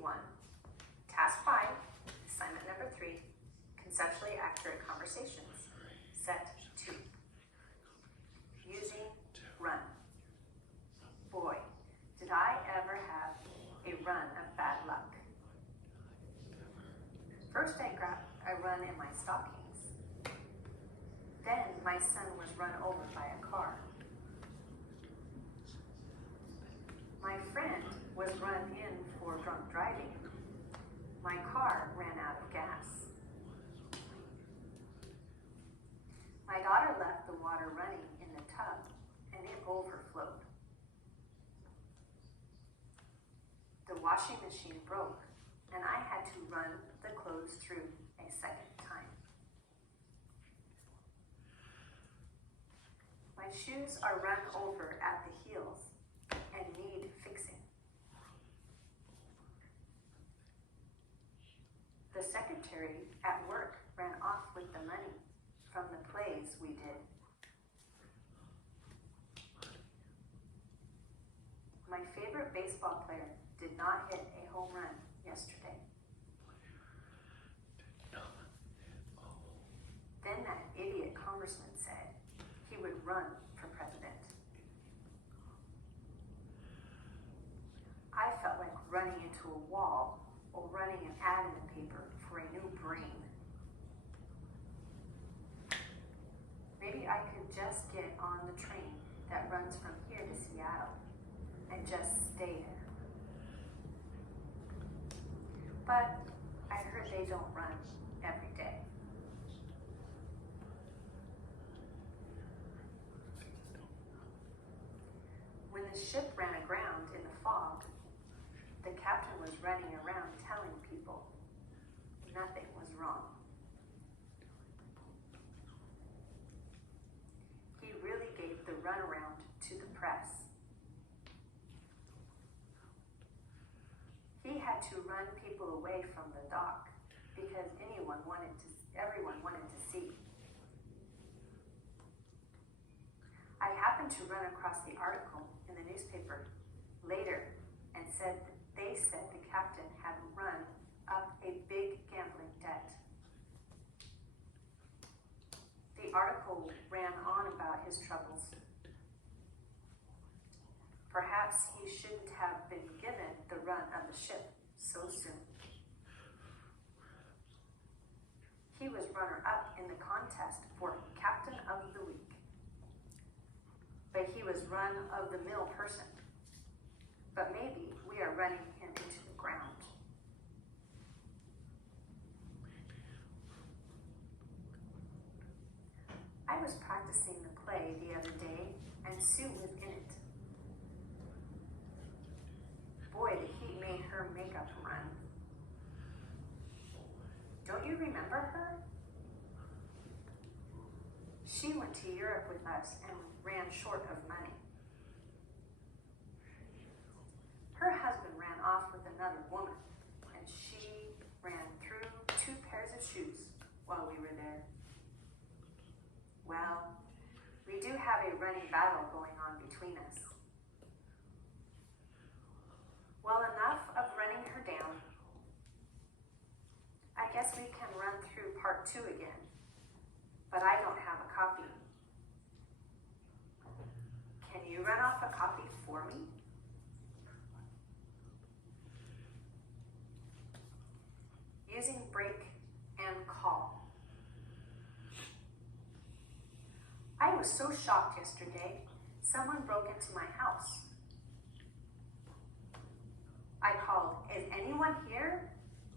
1. Task 5, assignment number 3, conceptually accurate conversations. Set 2. Using run. Boy, did I ever have a run of bad luck. First I run in my stockings. Then my son was run over by a car. My friend was run in for drunk driving. My car ran out of gas. My daughter left the water running in the tub and it overflowed. The washing machine broke and I had to run the clothes through a second time. My shoes are run over at the heels and need fixing. The secretary at work ran off with the money from the plays we did. My favorite baseball player did not hit a home run yesterday. Then that idiot congressman said he would run for president. I felt like running into a wall or running an ad in the paper for a new brain. Maybe I could just get on the train that runs from here to Seattle and just stay there. But I heard they don't run every day. When the ship ran aground in the fog, the captain was running around telling people nothing was wrong. He really gave the runaround to the press. He had to run people away from the dock because everyone wanted to see. I happened to run across the article in the newspaper later and they said the captain had run up a big gambling debt. The article ran on about his troubles. Perhaps he shouldn't have been given the run of the ship so soon. He was runner-up in the contest for Captain of the Week. But he was run-of-the-mill person. But maybe we are running him into the ground. I was practicing the play the other day, and Sue was in it. Boy, the heat made her makeup run. Don't you remember her? She went to Europe with us and ran short of money. Her husband ran off with another woman, and she ran through 2 pairs of shoes while we were there. Well, we do have a running battle going on between us. Well, enough of running her down. I guess we can run through part 2 again, but I don't have a copy. Can you run off a copy for me? Using break and call. I was so shocked yesterday. Someone broke into my house. I called, "Is anyone here?"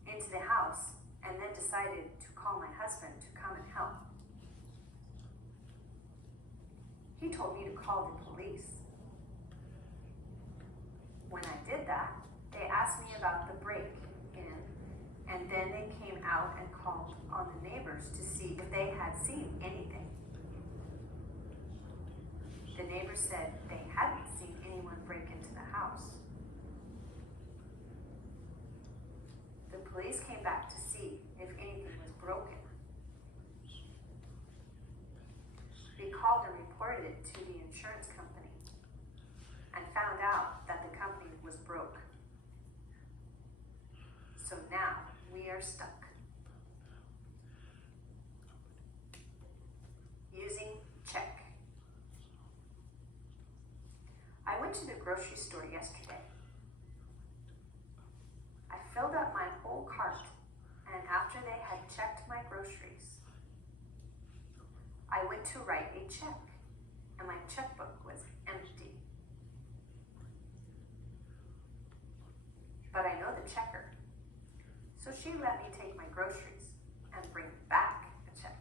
into the house, and then decided to call my husband to come and help. He told me to call the police. When I did that, they asked me about the break-in, and then they came out and called on the neighbors to see if they had seen anything. The neighbors said they hadn't seen anyone break into the house. The police came back to see if anything was broken. We called and reported it to the insurance company and found out that the company was broke. stuck. Using check. I went to the grocery store yesterday. I filled up my whole cart, and after they had checked my groceries, I went to write a check, and my checkbook was empty. But I know the checker, so she let me take my groceries and bring back a check.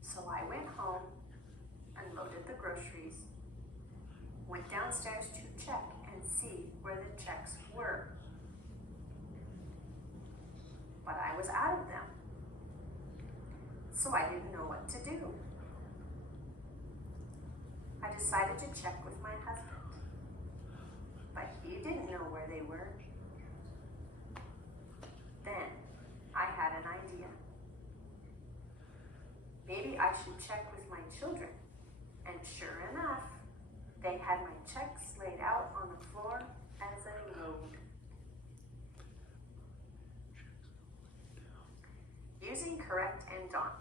So I went home, unloaded the groceries, went downstairs to check and see where the checks were. But I was out of them, so I didn't know what to do. I decided to check with my husband, but he didn't know where they were. Then I had an idea. Maybe I should check with my children. And sure enough, they had my checks laid out on the floor as a load. Using correct and dawn.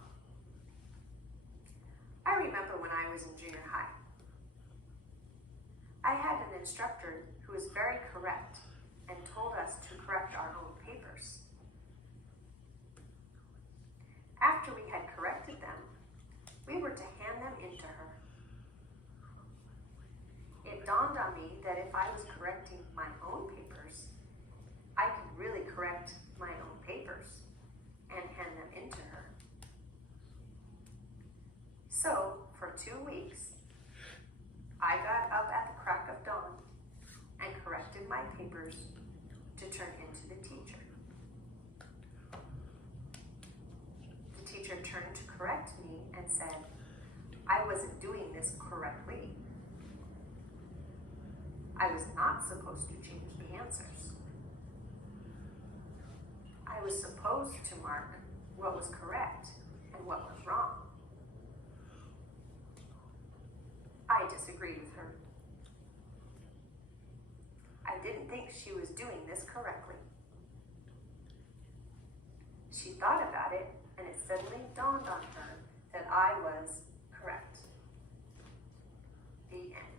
I remember when I was in junior high. I had an instructor who was very correct and told us to correct our own papers. After we had corrected them, we were to hand them in to her. It dawned on me that if I was correcting my own papers, I could really correct my own papers and hand them in to her. So, for 2 weeks, I got up at the crack of dawn and corrected my papers to turn into the teacher. The teacher turned to correct me and said, I wasn't doing this correctly. I was not supposed to change the answers. I was supposed to mark what was correct and what was wrong. I disagreed with her. I didn't think she was doing this correctly. She thought about it, and it suddenly dawned on her that I was correct. The end.